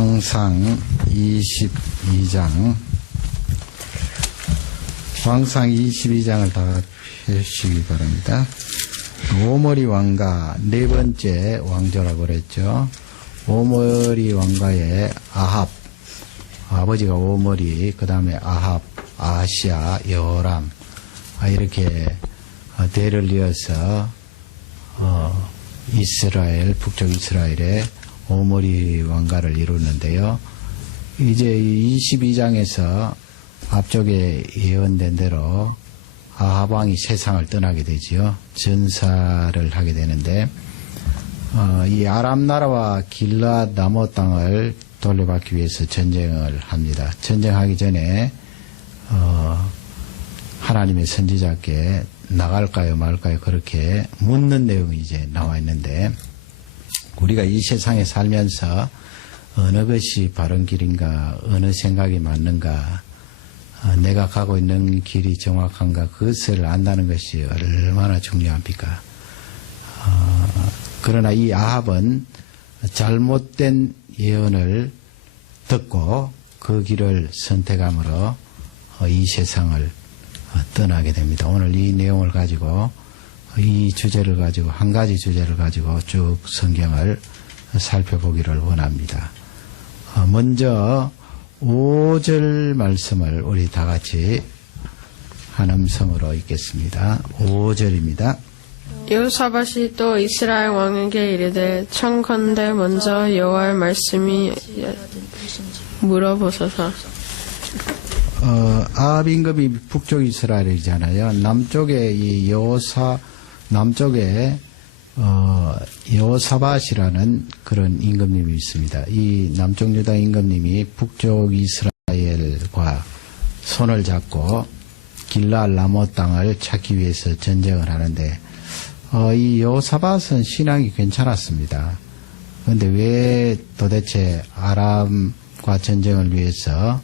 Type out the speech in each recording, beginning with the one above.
왕상 22장. 왕상 22장을 다 펴시기 바랍니다. 오므리 왕가 네 번째 왕조라고 그랬죠. 오므리 왕가의 아합, 아버지가 오므리, 그 다음에 아합, 아하시아, 여호람, 이렇게 대를 이어서 이스라엘, 북쪽 이스라엘의 오므리 왕가를 이루는데요. 이제 22장에서 앞쪽에 예언된 대로 아합 왕이 세상을 떠나게 되지요. 전사를 하게 되는데, 이 아람 나라와 길앗 라모 땅을 돌려받기 위해서 전쟁을 합니다. 전쟁하기 전에 하나님의 선지자께 나갈까요 말까요 그렇게 묻는 내용이 이제 나와 있는데, 우리가 이 세상에 살면서 어느 것이 바른 길인가, 어느 생각이 맞는가, 내가 가고 있는 길이 정확한가, 그것을 안다는 것이 얼마나 중요합니까? 그러나 이 아합은 잘못된 예언을 듣고 그 길을 선택함으로 이 세상을 떠나게 됩니다. 오늘 이 내용을 가지고, 이 주제를 가지고, 한 가지 주제를 가지고 쭉 성경을 살펴보기를 원합니다. 먼저 5절 말씀을 우리 다 같이 한 음성으로 읽겠습니다. 5절입니다. 여호사밧이 또 이스라엘 왕에게 이르되 청컨대 먼저 여호와의 말씀이 물어보소서. 아합 임금이 북쪽 이스라엘이잖아요. 남쪽에 이 남쪽에 여호사밧이라는 그런 임금님이 있습니다. 이 남쪽 유다 임금님이 북쪽 이스라엘과 손을 잡고 길앗 라모 땅을 찾기 위해서 전쟁을 하는데, 이 여호사밧은 신앙이 괜찮았습니다. 그런데 왜 도대체 아람과 전쟁을 위해서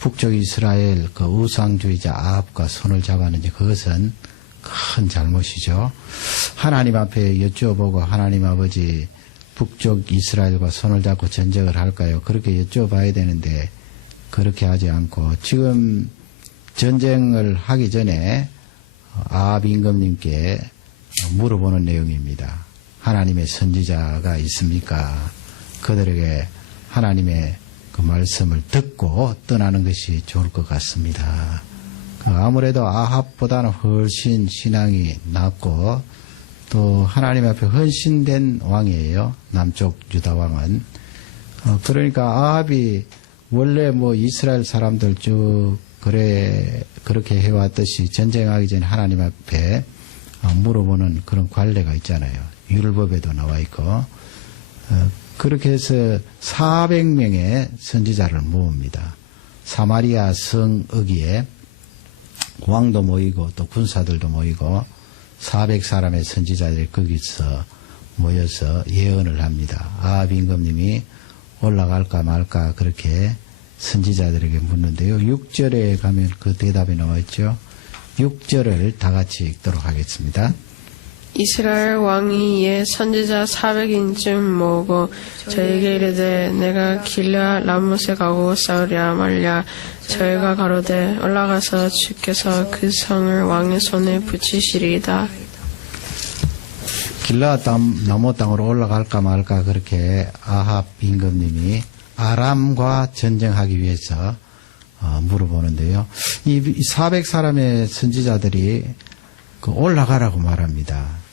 북쪽 이스라엘 그 우상주의자 아합과 손을 잡았는지, 그것은 큰 잘못이죠. 하나님 앞에 여쭈어보고, 하나님 아버지, 북쪽 이스라엘과 손을 잡고 전쟁을 할까요? 그렇게 여쭈어봐야 되는데 그렇게 하지 않고 지금 전쟁을 하기 전에 아합 임금님께 물어보는 내용입니다. 하나님의 선지자가 있습니까? 그들에게 하나님의 그 말씀을 듣고 떠나는 것이 좋을 것 같습니다. 아무래도 아합보다는 훨씬 신앙이 낮고 또 하나님 앞에 헌신된 왕이에요. 남쪽 유다 왕은. 그러니까 아합이 원래 뭐 이스라엘 사람들 쭉 그렇게 해왔듯이 전쟁하기 전에 하나님 앞에 물어보는 그런 관례가 있잖아요. 율법에도 나와 있고. 그렇게 해서 400명의 선지자를 모읍니다. 사마리아 성읍에 왕도 모이고 또 군사들도 모이고 400사람의 선지자들이 거기서 모여서 예언을 합니다. 아합 임금님이 올라갈까 말까 그렇게 선지자들에게 묻는데요. 6절에 가면 그 대답이 나와 있죠. 6절을 다 같이 읽도록 하겠습니다. 이스라엘 왕이 이에 선지자 400인쯤 모으고 저에게 이르되 내가 길앗 라못에 가고 싸우랴 말랴. 저희가 가로되 올라가서 주께서 그 성을 왕의 손에 붙이시리이다. 길앗 라모 땅으로 올라갈까 말까 그렇게 아합 임금님이 아람과 전쟁하기 위해서 물어보는데요. 이 400사람의 선지자들이 올라가라고 말합니다.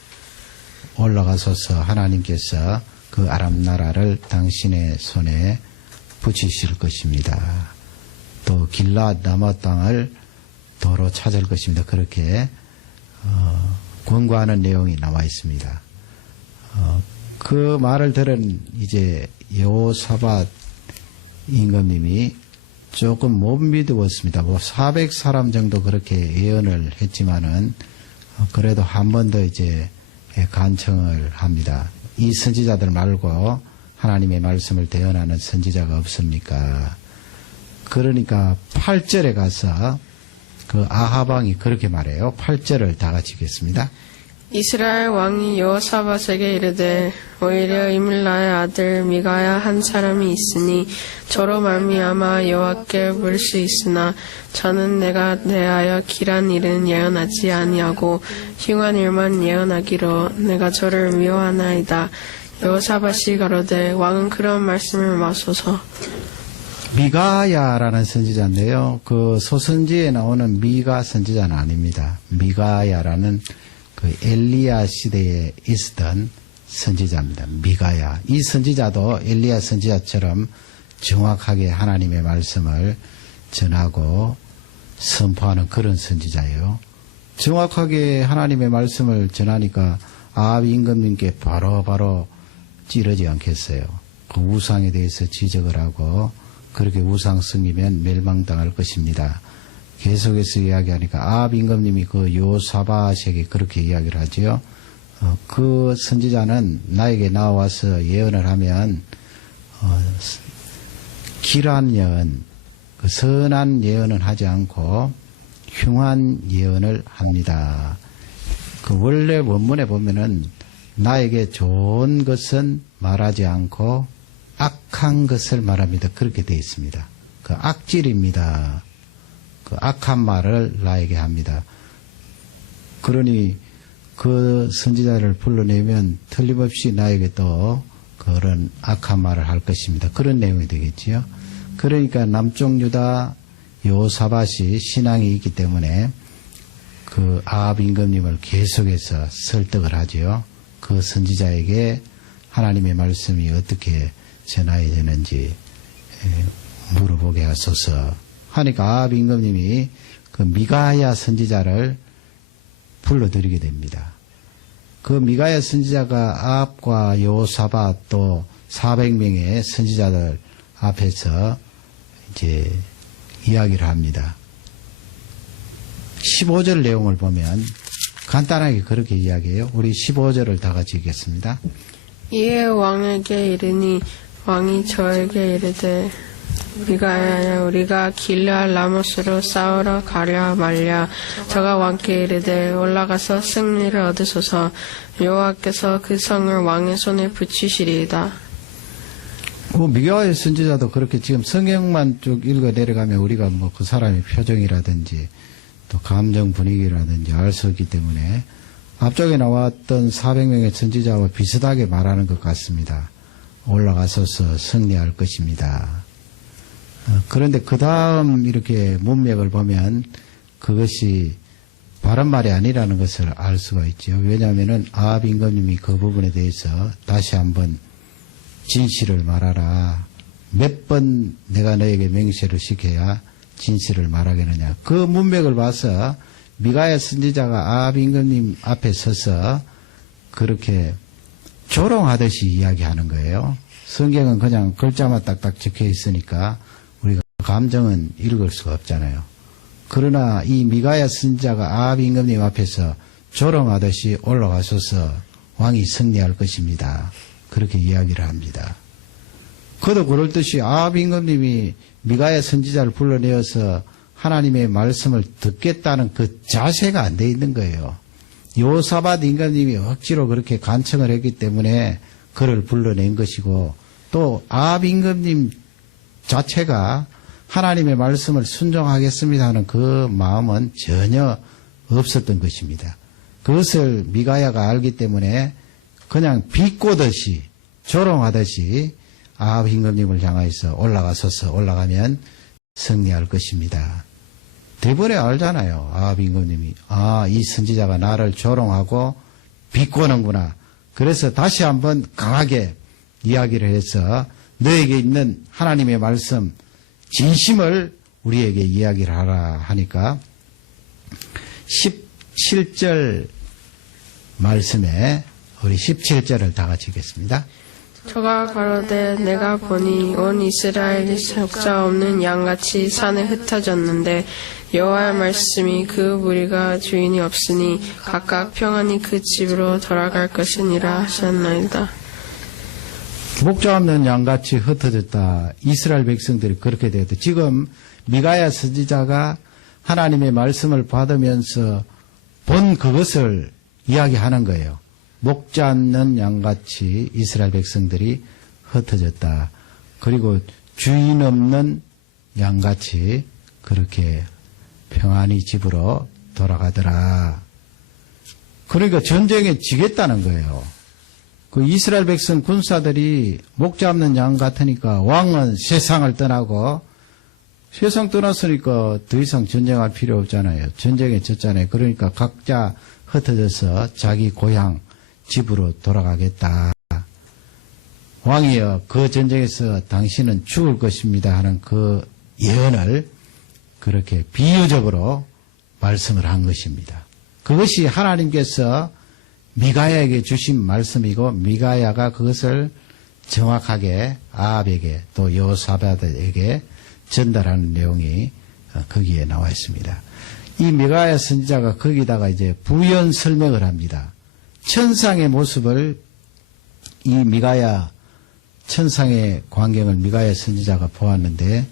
올라가소서 하나님께서 그 아람 나라를 당신의 손에 붙이실 것입니다. 또 길앗 라모 땅을 도로 찾을 것입니다. 그렇게 권고하는 내용이 나와 있습니다. 그 말을 들은 이제 여호사밧 임금님이 조금 못 믿었습니다. 400사람 정도 그렇게 예언을 했지만은 그래도 한 번 더 이제 간청을 합니다. 이 선지자들 말고 하나님의 말씀을 대언하는 선지자가 없습니까? 그러니까 8절에 가서 그 아합 왕이 그렇게 말해요. 8절을 다 같이 읽겠습니다. 이스라엘 왕이 여호사밧에게 이르되 오히려 이밀라의 아들 미가야 한 사람이 있으니 저로 말미암아 여호와께 물 수 있으나 저는 내가 대하여 길한 일은 예언하지 아니하고 흉한 일만 예언하기로 내가 저를 미워하나이다. 여호사밧이 가로되 왕은 그런 말씀을 마소서. 미가야라는 선지자인데요. 그 소선지에 나오는 미가 선지자는 아닙니다. 미가야라는 그 엘리야 시대에 있었던 선지자입니다. 미가야. 이 선지자도 엘리야 선지자처럼 정확하게 하나님의 말씀을 전하고 선포하는 그런 선지자예요. 정확하게 하나님의 말씀을 전하니까 아합 임금님께 바로 찌르지 않겠어요. 그 우상에 대해서 지적을 하고 그렇게 우상 섬기면 멸망당할 것입니다. 계속해서 이야기하니까 아합 임금님이 그 여호사밧에게 그렇게 이야기를 하지요. 그 선지자는 나에게 나와서 예언을 하면 길한 예언, 그 선한 예언은 하지 않고 흉한 예언을 합니다. 그 원래 원문에 보면은 나에게 좋은 것은 말하지 않고 악한 것을 말합니다. 그렇게 되어 있습니다. 그 악질입니다. 그 악한 말을 나에게 합니다. 그러니 그 선지자를 불러내면 틀림없이 나에게 또 그런 악한 말을 할 것입니다. 그런 내용이 되겠지요. 그러니까 남쪽 유다 여호사밧이 신앙이 있기 때문에 그 아합 임금님을 계속해서 설득을 하지요. 그 선지자에게 하나님의 말씀이 어떻게 전하야 되는지 물어보게 하소서 하니까 아합 임금님이 그 미가야 선지자를 불러들이게 됩니다. 그 미가야 선지자가 아합과 여호사밧 또 400명의 선지자들 앞에서 이제 이야기를 합니다. 15절 내용을 보면 간단하게 그렇게 이야기해요. 우리 15절을 다 같이 읽겠습니다. 이에 왕에게 이르니 왕이 저에게 이르되 미가야야 우리가 길르앗 라모스로 싸우러 가랴 말랴. 저가 왕께 이르되 올라가서 승리를 얻으소서. 여호와께서 그 성을 왕의 손에 붙이시리이다. 미가야 선지자도 그렇게 지금 성경만 쭉 읽어 내려가면 우리가 뭐 그 사람의 표정이라든지 또 감정 분위기라든지 알 수 없기 때문에 앞쪽에 나왔던 400명의 선지자와 비슷하게 말하는 것 같습니다. 올라가서서 승리할 것입니다. 그런데 그 다음 이렇게 문맥을 보면 그것이 바른 말이 아니라는 것을 알 수가 있죠. 왜냐하면 아합 임금님이 그 부분에 대해서 다시 한번 진실을 말하라. 몇 번 내가 너에게 맹세를 시켜야 진실을 말하겠느냐. 그 문맥을 봐서 미가야 선지자가 아합 임금님 앞에 서서 그렇게 조롱하듯이 이야기하는 거예요. 성경은 그냥 글자만 딱딱 적혀 있으니까 우리가 감정은 읽을 수가 없잖아요. 그러나 이 미가야 선지자가 아합 임금님 앞에서 조롱하듯이 올라가셔서 왕이 승리할 것입니다. 그렇게 이야기를 합니다. 그도 그럴듯이 아합 임금님이 미가야 선지자를 불러내어서 하나님의 말씀을 듣겠다는 그 자세가 안 돼 있는 거예요. 여호사밧 임금님이 억지로 그렇게 간청을 했기 때문에 그를 불러낸 것이고 또 아합 임금님 자체가 하나님의 말씀을 순종하겠습니다 하는 그 마음은 전혀 없었던 것입니다. 그것을 미가야가 알기 때문에 그냥 비꼬듯이 조롱하듯이 아합 임금님을 향해서 올라가면 승리할 것입니다. 대번에 알잖아요. 아합 임금님이 이 선지자가 나를 조롱하고 비꼬는구나. 그래서 다시 한번 강하게 이야기를 해서 너에게 있는 하나님의 말씀 진심을 우리에게 이야기를 하라 하니까 17절 말씀에 우리 17절을 다 같이 읽겠습니다. 저가 가로되 내가 보니 온 이스라엘이 적자 없는 양같이 산에 흩어졌는데 여호와의 말씀이 그 무리가 주인이 없으니 각각 평안히 그 집으로 돌아갈 것이니라 하셨나이다. 목자 없는 양같이 흩어졌다. 이스라엘 백성들이 그렇게 되었다. 지금 미가야 선지자가 하나님의 말씀을 받으면서 본 그것을 이야기하는 거예요. 목 잡는 양같이 이스라엘 백성들이 흩어졌다. 그리고 주인 없는 양같이 그렇게 평안히 집으로 돌아가더라. 그러니까 전쟁에 지겠다는 거예요. 그 이스라엘 백성 군사들이 목 잡는 양 같으니까 왕은 세상을 떠나고 세상 떠났으니까 더 이상 전쟁할 필요 없잖아요. 전쟁에 졌잖아요. 그러니까 각자 흩어져서 자기 고향 집으로 돌아가겠다. 왕이여 그 전쟁에서 당신은 죽을 것입니다 하는 그 예언을 그렇게 비유적으로 말씀을 한 것입니다. 그것이 하나님께서 미가야에게 주신 말씀이고 미가야가 그것을 정확하게 아합에게 또 여호사밧에게 전달하는 내용이 거기에 나와 있습니다. 이 미가야 선지자가 거기다가 이제 부연 설명을 합니다. 천상의 모습을 이 미가야 천상의 광경을 미가야 선지자가 보았는데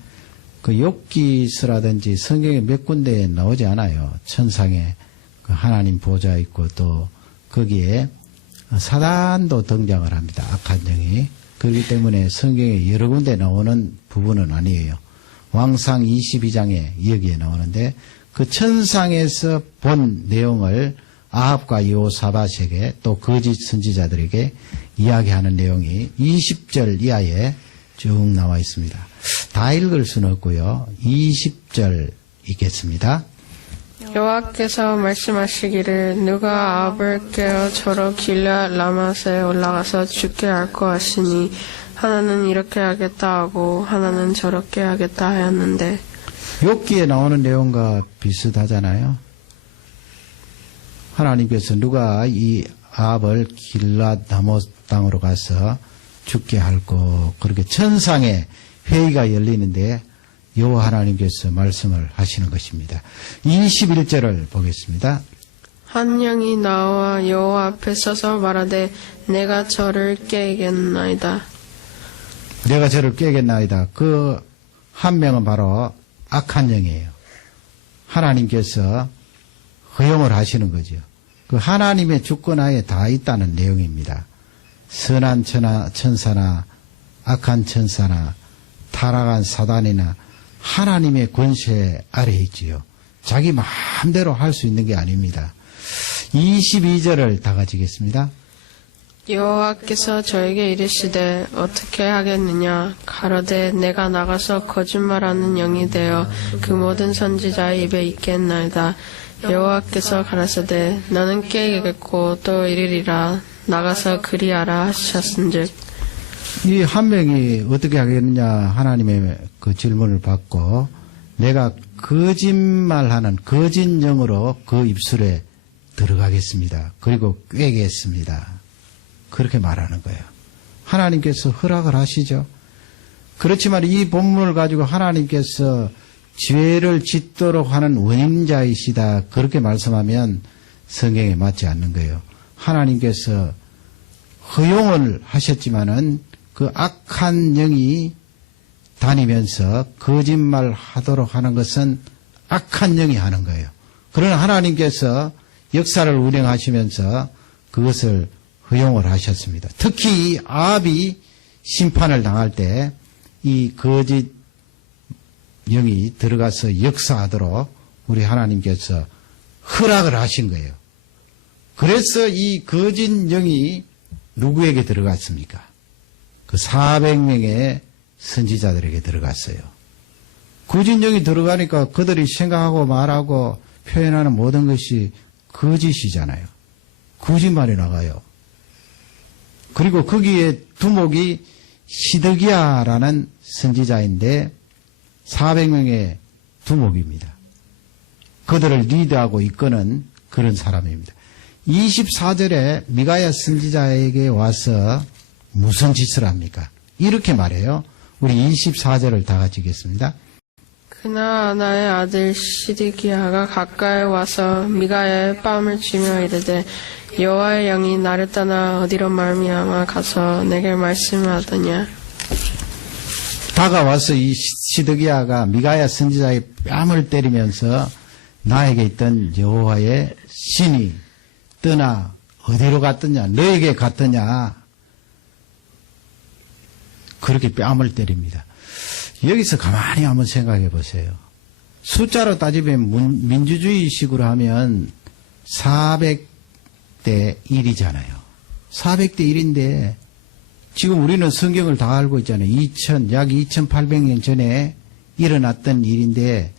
그 욥기서라든지 성경에 몇 군데에 나오지 않아요. 천상에 그 하나님 보좌 있고 또 거기에 사단도 등장을 합니다. 악한 영이. 그렇기 때문에 성경에 여러 군데 나오는 부분은 아니에요. 왕상 22장에 여기에 나오는데 그 천상에서 본 내용을 아합과 여호사밧에게 또 거짓 선지자들에게 이야기하는 내용이 20절 이하에 쭉 나와 있습니다. 다 읽을 수는 없고요. 20절 읽겠습니다. 여호와께서 말씀하시기를 누가 아합을 깨어 저로 길앗 라맛에 올라가서 죽게 할까 하시니 하나는 이렇게 하겠다 하고 하나는 저렇게 하겠다 하였는데 욥기에 나오는 내용과 비슷하잖아요. 하나님께서 누가 이 아합을 길앗 라못 땅으로 가서 죽게 할고 그렇게 천상에 회의가 열리는데 여호와 하나님께서 말씀을 하시는 것입니다. 21절을 보겠습니다. 한 영이 나와 여호와 앞에 서서 말하되 내가 저를 깨겠나이다. 내가 저를 깨겠나이다. 그 한 명은 바로 악한 영이에요. 하나님께서 허용을 하시는 거죠. 그 하나님의 주권하에 다 있다는 내용입니다. 선한 천사나 악한 천사나 타락한 사단이나 하나님의 권세 아래에 있지요. 자기 마음대로 할 수 있는 게 아닙니다. 22절을 다 같이 읽겠습니다. 여호와께서 저에게 이르시되 어떻게 하겠느냐 가로되 내가 나가서 거짓말하는 영이 되어 그 모든 선지자의 입에 있겠나이다. 여호와께서 가라사대 너는 깨겠고 또 이르리라 나가서 그리하라 하셨은즉 이 한 명이 어떻게 하겠느냐 하나님의 그 질문을 받고 내가 거짓말하는 거짓 영으로 그 입술에 들어가겠습니다. 그리고 꿰겠습니다. 그렇게 말하는 거예요. 하나님께서 허락을 하시죠. 그렇지만 이 본문을 가지고 하나님께서 죄를 짓도록 하는 원인자이시다. 그렇게 말씀하면 성경에 맞지 않는 거예요. 하나님께서 허용을 하셨지만은 그 악한 영이 다니면서 거짓말 하도록 하는 것은 악한 영이 하는 거예요. 그러나 하나님께서 역사를 운행하시면서 그것을 허용을 하셨습니다. 특히 이 아합이 심판을 당할 때 이 거짓 영이 들어가서 역사하도록 우리 하나님께서 허락을 하신 거예요. 그래서 이 거짓 영이 누구에게 들어갔습니까? 그 400명의 선지자들에게 들어갔어요. 거짓 영이 들어가니까 그들이 생각하고 말하고 표현하는 모든 것이 거짓이잖아요. 거짓말이 나가요. 그리고 거기에 두목이 시드기야라는 선지자인데 400명의 두목입니다. 그들을 리드하고 이끄는 그런 사람입니다. 24절에 미가야 선지자에게 와서 무슨 짓을 합니까? 이렇게 말해요. 우리 24절을 다 같이 읽겠습니다. 그나아나의 아들 시드기야가 가까이 와서 미가야의 뺨을 쥐며 이르되 여호와의 영이 나를 떠나 어디로 말미암아 가서 내게 말씀하더냐. 다가와서 이 시드기야가 미가야 선지자의 뺨을 때리면서 나에게 있던 여호와의 신이 떠나 어디로 갔더냐, 너에게 갔더냐, 그렇게 뺨을 때립니다. 여기서 가만히 한번 생각해 보세요. 숫자로 따지면 민주주의식으로 하면 400대 1이잖아요. 400대 1인데 지금 우리는 성경을 다 알고 있잖아요. 약 2800년 전에 일어났던 일인데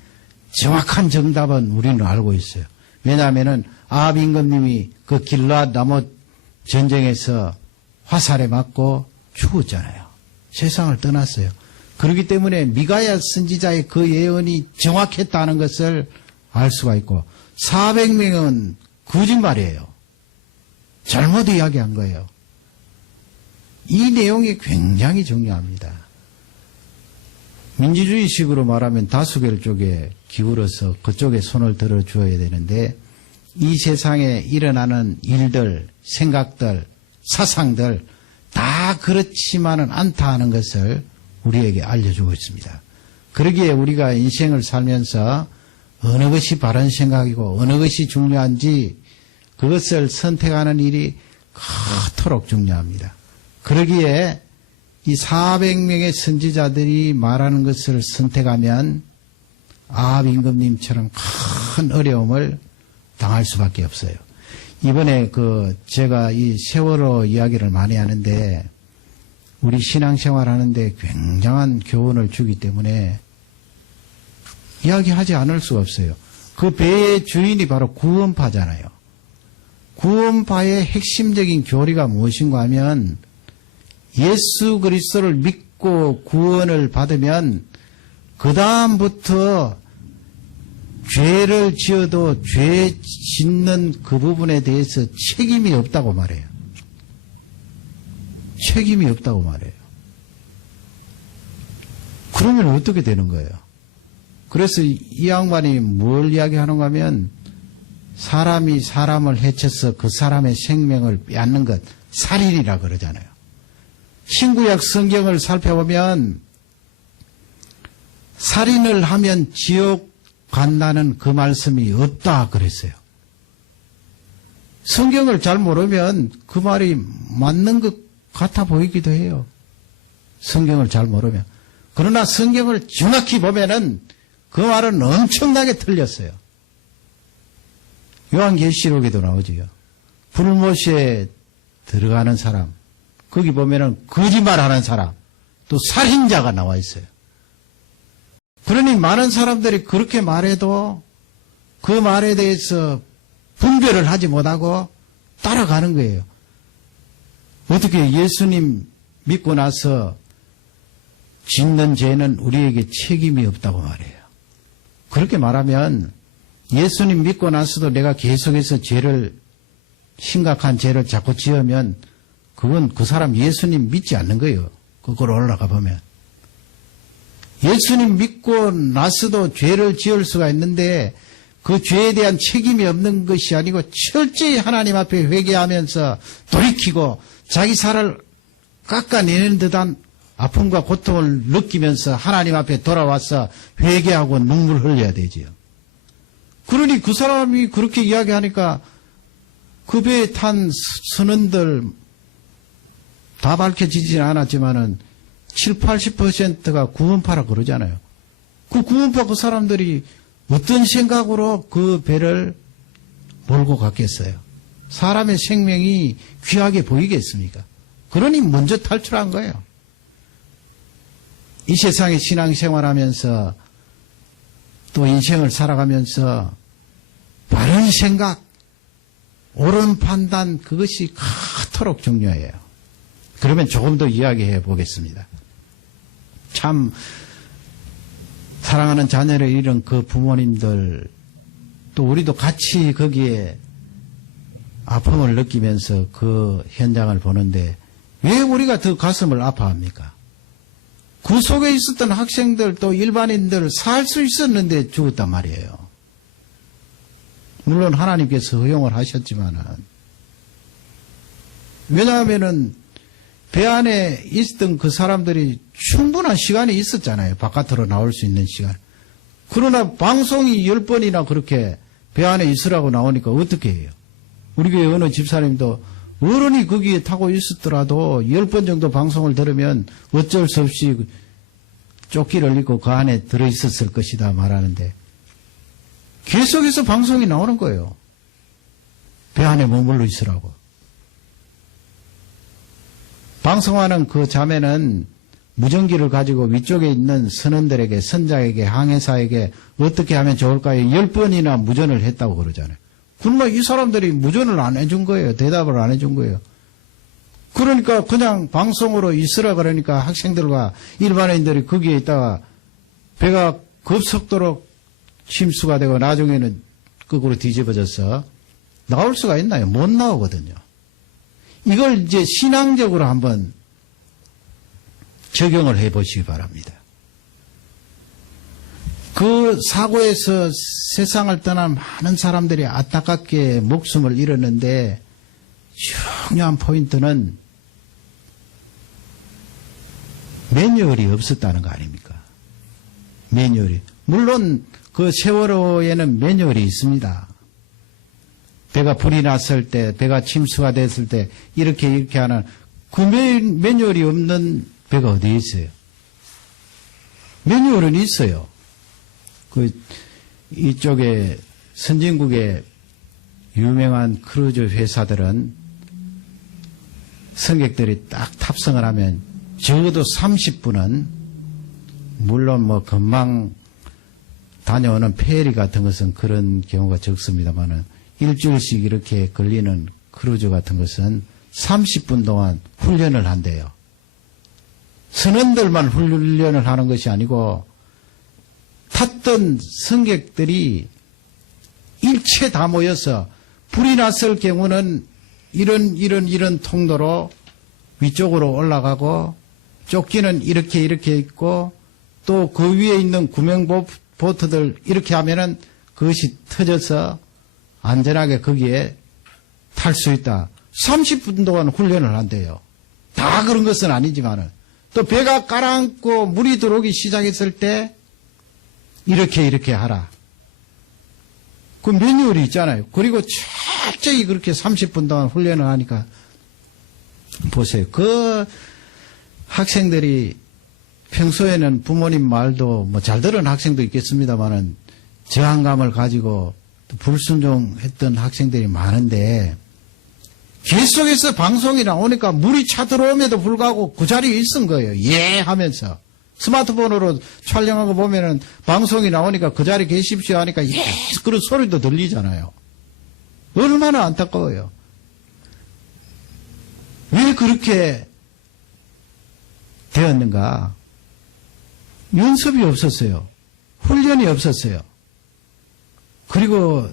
정확한 정답은 우리는 알고 있어요. 왜냐하면은 아합 임금님이 그 길르앗 라못 전쟁에서 화살에 맞고 죽었잖아요. 세상을 떠났어요. 그렇기 때문에 미가야 선지자의 그 예언이 정확했다는 것을 알 수가 있고 400명은 거짓말이에요. 잘못 이야기한 거예요. 이 내용이 굉장히 중요합니다. 민주주의식으로 말하면 다수결 쪽에 기울어서 그쪽에 손을 들어주어야 되는데 이 세상에 일어나는 일들, 생각들, 사상들 다 그렇지만은 않다 하는 것을 우리에게 알려주고 있습니다. 그러기에 우리가 인생을 살면서 어느 것이 바른 생각이고 어느 것이 중요한지 그것을 선택하는 일이 그토록 중요합니다. 그러기에 이 400명의 선지자들이 말하는 것을 선택하면 아합 임금님처럼 큰 어려움을 당할 수밖에 없어요. 이번에 제가 이 세월호 이야기를 많이 하는데 우리 신앙생활 하는데 굉장한 교훈을 주기 때문에 이야기하지 않을 수가 없어요. 그 배의 주인이 바로 구원파잖아요. 구원파의 핵심적인 교리가 무엇인가 하면 예수 그리스도를 믿고 구원을 받으면 그 다음부터 죄를 지어도 죄 짓는 그 부분에 대해서 책임이 없다고 말해요. 책임이 없다고 말해요. 그러면 어떻게 되는 거예요? 그래서 이 양반이 뭘 이야기하는가 하면 사람이 사람을 해쳐서 그 사람의 생명을 빼앗는 것, 살인이라 그러잖아요. 신구약 성경을 살펴보면 살인을 하면 지옥 간다는 그 말씀이 없다 그랬어요. 성경을 잘 모르면 그 말이 맞는 것 같아 보이기도 해요. 성경을 잘 모르면. 그러나 성경을 정확히 보면은 그 말은 엄청나게 틀렸어요. 요한계시록에도 나오지요. 불못에 들어가는 사람, 거기 보면은 거짓말하는 사람, 또 살인자가 나와 있어요. 그러니 많은 사람들이 그렇게 말해도 그 말에 대해서 분별을 하지 못하고 따라가는 거예요. 어떻게 예수님 믿고 나서 짓는 죄는 우리에게 책임이 없다고 말해요. 그렇게 말하면 예수님 믿고 나서도 내가 계속해서 심각한 죄를 자꾸 지으면 그건 그 사람 예수님 믿지 않는 거예요. 거꾸로 올라가 보면. 예수님 믿고 나서도 죄를 지을 수가 있는데 그 죄에 대한 책임이 없는 것이 아니고 철저히 하나님 앞에 회개하면서 돌이키고 자기 살을 깎아내는 듯한 아픔과 고통을 느끼면서 하나님 앞에 돌아와서 회개하고 눈물 흘려야 되지요. 그러니 그 사람이 그렇게 이야기하니까 그 배에 탄 선원들 다 밝혀지지는 않았지만은 7, 80%가 구원파라 그러잖아요. 그 구원파 그 사람들이 어떤 생각으로 그 배를 몰고 갔겠어요? 사람의 생명이 귀하게 보이겠습니까? 그러니 먼저 탈출한 거예요. 이 세상에 신앙생활하면서 또 인생을 살아가면서 바른 생각, 옳은 판단 그것이 그토록 중요해요. 그러면 조금 더 이야기해 보겠습니다. 참 사랑하는 자녀를 잃은 그 부모님들 또 우리도 같이 거기에 아픔을 느끼면서 그 현장을 보는데 왜 우리가 더 가슴을 아파합니까? 그 속에 있었던 학생들 또 일반인들 살 수 있었는데 죽었단 말이에요. 물론 하나님께서 허용을 하셨지만은 왜냐하면은 배 안에 있었던 그 사람들이 충분한 시간이 있었잖아요. 바깥으로 나올 수 있는 시간. 그러나 방송이 10번이나 그렇게 배 안에 있으라고 나오니까 어떻게 해요? 우리 교회 어느 집사님도 어른이 거기에 타고 있었더라도 10번 정도 방송을 들으면 어쩔 수 없이 조끼를 입고 그 안에 들어있었을 것이다 말하는데 계속해서 방송이 나오는 거예요. 배 안에 머물러 있으라고. 방송하는 그 자매는 무전기를 가지고 위쪽에 있는 선원들에게, 선자에게, 항해사에게 어떻게 하면 좋을까요? 10번이나 무전을 했다고 그러잖아요. 그러면 이 사람들이 무전을 안 해준 거예요. 대답을 안 해준 거예요. 그러니까 그냥 방송으로 있으라 그러니까 학생들과 일반인들이 거기에 있다가 배가 급속도로 침수가 되고 나중에는 거꾸로 뒤집어져서 나올 수가 있나요? 못 나오거든요. 이걸 이제 신앙적으로 한번 적용을 해 보시기 바랍니다. 그 사고에서 세상을 떠난 많은 사람들이 안타깝게 목숨을 잃었는데 중요한 포인트는 매뉴얼이 없었다는 거 아닙니까? 매뉴얼이. 물론 그 세월호에는 매뉴얼이 있습니다. 배가 불이 났을 때, 배가 침수가 됐을 때 이렇게 하는 그 매뉴얼이 없는 배가 어디에 있어요? 매뉴얼은 있어요. 그 이쪽에 선진국의 유명한 크루즈 회사들은 승객들이 딱 탑승을 하면 적어도 30분은 물론 뭐 금방 다녀오는 페리 같은 것은 그런 경우가 적습니다만은 일주일씩 이렇게 걸리는 크루즈 같은 것은 30분 동안 훈련을 한대요. 선원들만 훈련을 하는 것이 아니고 탔던 승객들이 일체 다 모여서 불이 났을 경우는 이런 통로로 위쪽으로 올라가고 조끼는 이렇게 있고 또 그 위에 있는 구명보트들 이렇게 하면은 그것이 터져서 안전하게 거기에 탈 수 있다. 30분 동안 훈련을 한대요. 다 그런 것은 아니지만은 또 배가 가라앉고 물이 들어오기 시작했을 때 이렇게 하라. 그 매뉴얼이 있잖아요. 그리고 철저히 그렇게 30분 동안 훈련을 하니까 보세요. 그 학생들이 평소에는 부모님 말도 뭐 잘 들은 학생도 있겠습니다만은 저항감을 가지고 불순종했던 학생들이 많은데 계속해서 방송이 나오니까 물이 차 들어옴에도 불구하고 그 자리에 있은 거예요. 예 하면서 스마트폰으로 촬영하고 보면은 방송이 나오니까 그 자리에 계십시오 하니까 예 그런 소리도 들리잖아요. 얼마나 안타까워요. 왜 그렇게 되었는가? 연습이 없었어요. 훈련이 없었어요. 그리고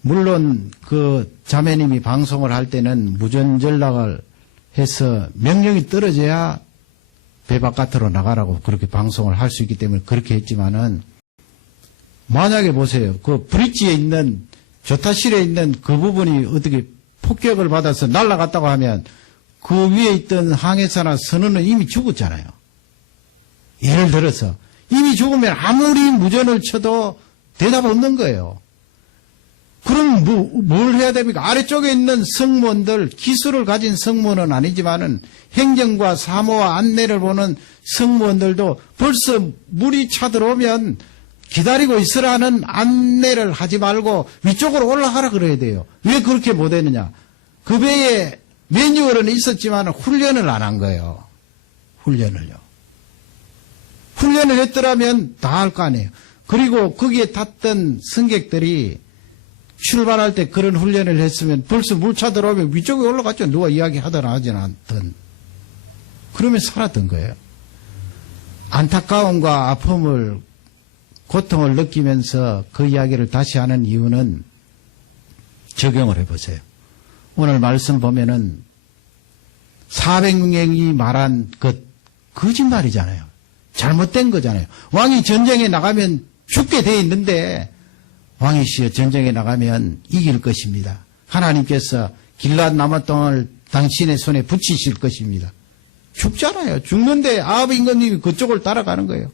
물론 그 자매님이 방송을 할 때는 무전 전락을 해서 명령이 떨어져야 배 바깥으로 나가라고 그렇게 방송을 할 수 있기 때문에 그렇게 했지만은 만약에 보세요. 그 브릿지에 있는 조타실에 있는 그 부분이 어떻게 폭격을 받아서 날아갔다고 하면 그 위에 있던 항해사나 선원은 이미 죽었잖아요. 예를 들어서 이미 죽으면 아무리 무전을 쳐도 대답 없는 거예요. 그럼 뭘 해야 됩니까? 아래쪽에 있는 승무원들, 기술을 가진 승무원은 아니지만은 행정과 사무와 안내를 보는 승무원들도 벌써 물이 차 들어오면 기다리고 있으라는 안내를 하지 말고 위쪽으로 올라가라 그래야 돼요. 왜 그렇게 못했느냐? 그 배에 매뉴얼은 있었지만 훈련을 안 한 거예요. 훈련을요. 훈련을 했더라면 다 할 거 아니에요. 그리고 거기에 탔던 승객들이 출발할 때 그런 훈련을 했으면 벌써 물차 들어오면 위쪽에 올라갔죠. 누가 이야기하든 하진 않든. 그러면 살았던 거예요. 안타까움과 아픔을, 고통을 느끼면서 그 이야기를 다시 하는 이유는 적용을 해보세요. 오늘 말씀 보면은 400명이 말한 것 거짓말이잖아요. 잘못된 거잖아요. 왕이 전쟁에 나가면 죽게 돼 있는데 왕이시여 전쟁에 나가면 이길 것입니다. 하나님께서 길앗 남은 땅을 당신의 손에 붙이실 것입니다. 죽잖아요. 죽는데 아합 임금님이 그쪽을 따라가는 거예요.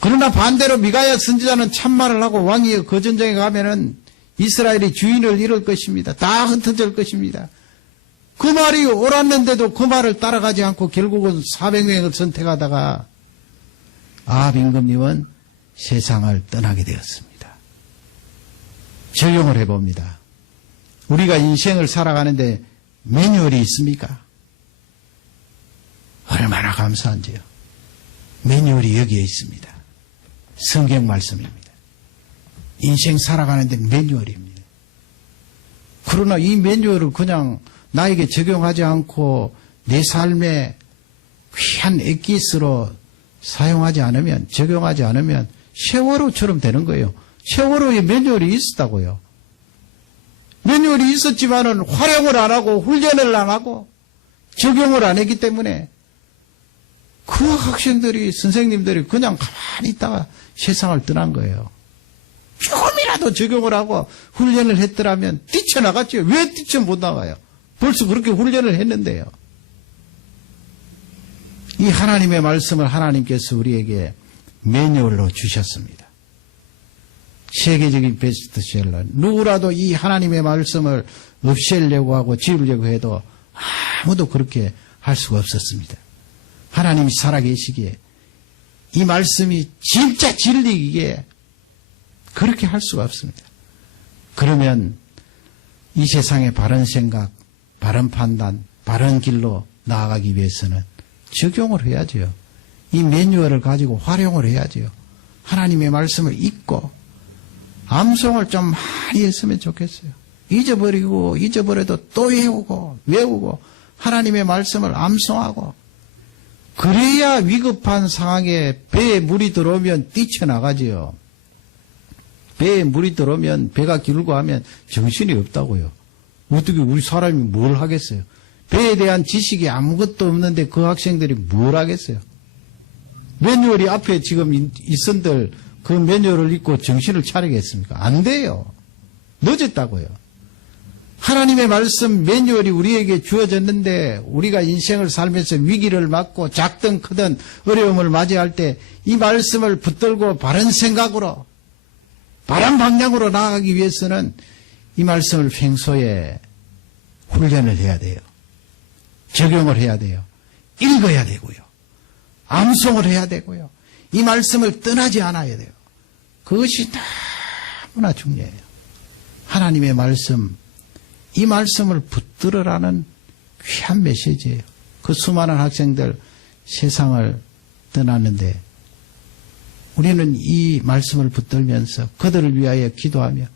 그러나 반대로 미가야 선지자는 참말을 하고 왕이 그 전쟁에 가면은 이스라엘이 주인을 잃을 것입니다. 다 흩어질 것입니다. 그 말이 옳았는데도 그 말을 따라가지 않고 결국은 400명을 선택하다가 아합 임금님은 세상을 떠나게 되었습니다. 적용을 해봅니다. 우리가 인생을 살아가는데 매뉴얼이 있습니까? 얼마나 감사한지요. 매뉴얼이 여기에 있습니다. 성경 말씀입니다. 인생 살아가는데 매뉴얼입니다. 그러나 이 매뉴얼을 그냥 나에게 적용하지 않고 내 삶에 귀한 액기스로 사용하지 않으면, 적용하지 않으면 세월호처럼 되는 거예요. 세월호에 매뉴얼이 있었다고요. 매뉴얼이 있었지만은 활용을 안 하고 훈련을 안 하고 적용을 안 했기 때문에 그 학생들이, 선생님들이 그냥 가만히 있다가 세상을 떠난 거예요. 조금이라도 적용을 하고 훈련을 했더라면 뛰쳐나갔죠. 왜 뛰쳐 못 나가요? 벌써 그렇게 훈련을 했는데요. 이 하나님의 말씀을 하나님께서 우리에게 매뉴얼로 주셨습니다. 세계적인 베스트셀러. 누구라도 이 하나님의 말씀을 없애려고 하고 지우려고 해도 아무도 그렇게 할 수가 없었습니다. 하나님이 살아계시기에 이 말씀이 진짜 진리이기에 그렇게 할 수가 없습니다. 그러면 이 세상의 바른 생각, 바른 판단, 바른 길로 나아가기 위해서는 적용을 해야죠. 이 매뉴얼을 가지고 활용을 해야죠. 하나님의 말씀을 읽고 암송을 좀 많이 했으면 좋겠어요. 잊어버려도 또 외우고 하나님의 말씀을 암송하고, 그래야 위급한 상황에 배에 물이 들어오면 뛰쳐나가지요. 배에 물이 들어오면 배가 기울고 하면 정신이 없다고요. 어떻게 우리 사람이 뭘 하겠어요? 배에 대한 지식이 아무것도 없는데 그 학생들이 뭘 하겠어요? 매뉴얼이 앞에 지금 있은들 그 매뉴얼을 읽고 정신을 차리겠습니까? 안 돼요. 늦었다고요. 하나님의 말씀 매뉴얼이 우리에게 주어졌는데 우리가 인생을 살면서 위기를 맞고 작든 크든 어려움을 맞이할 때 이 말씀을 붙들고 바른 생각으로, 바른 방향으로 나아가기 위해서는 이 말씀을 평소에 훈련을 해야 돼요. 적용을 해야 돼요. 읽어야 되고요. 암송을 해야 되고요. 이 말씀을 떠나지 않아야 돼요. 그것이 너무나 중요해요. 하나님의 말씀, 이 말씀을 붙들으라는 귀한 메시지예요. 그 수많은 학생들 세상을 떠났는데 우리는 이 말씀을 붙들면서 그들을 위하여 기도하며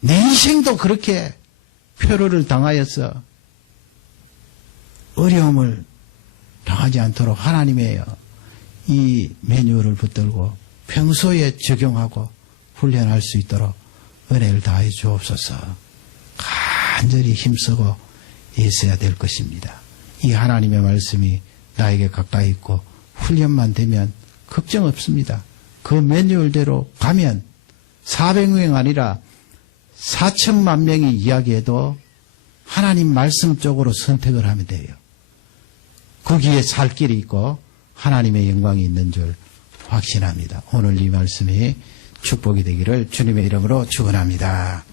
내 인생도 그렇게 표류를 당하여서 어려움을 당하지 않도록 하나님의 이 매뉴얼을 붙들고 평소에 적용하고 훈련할 수 있도록 은혜를 다해 주옵소서. 간절히 힘쓰고 애써야 될 것입니다. 이 하나님의 말씀이 나에게 가까이 있고 훈련만 되면 걱정 없습니다. 그 매뉴얼대로 가면 400명 아니라 4천만 명이 이야기해도 하나님 말씀 쪽으로 선택을 하면 돼요. 거기에 살 길이 있고 하나님의 영광이 있는 줄 확신합니다. 오늘 이 말씀이 축복이 되기를 주님의 이름으로 축원합니다.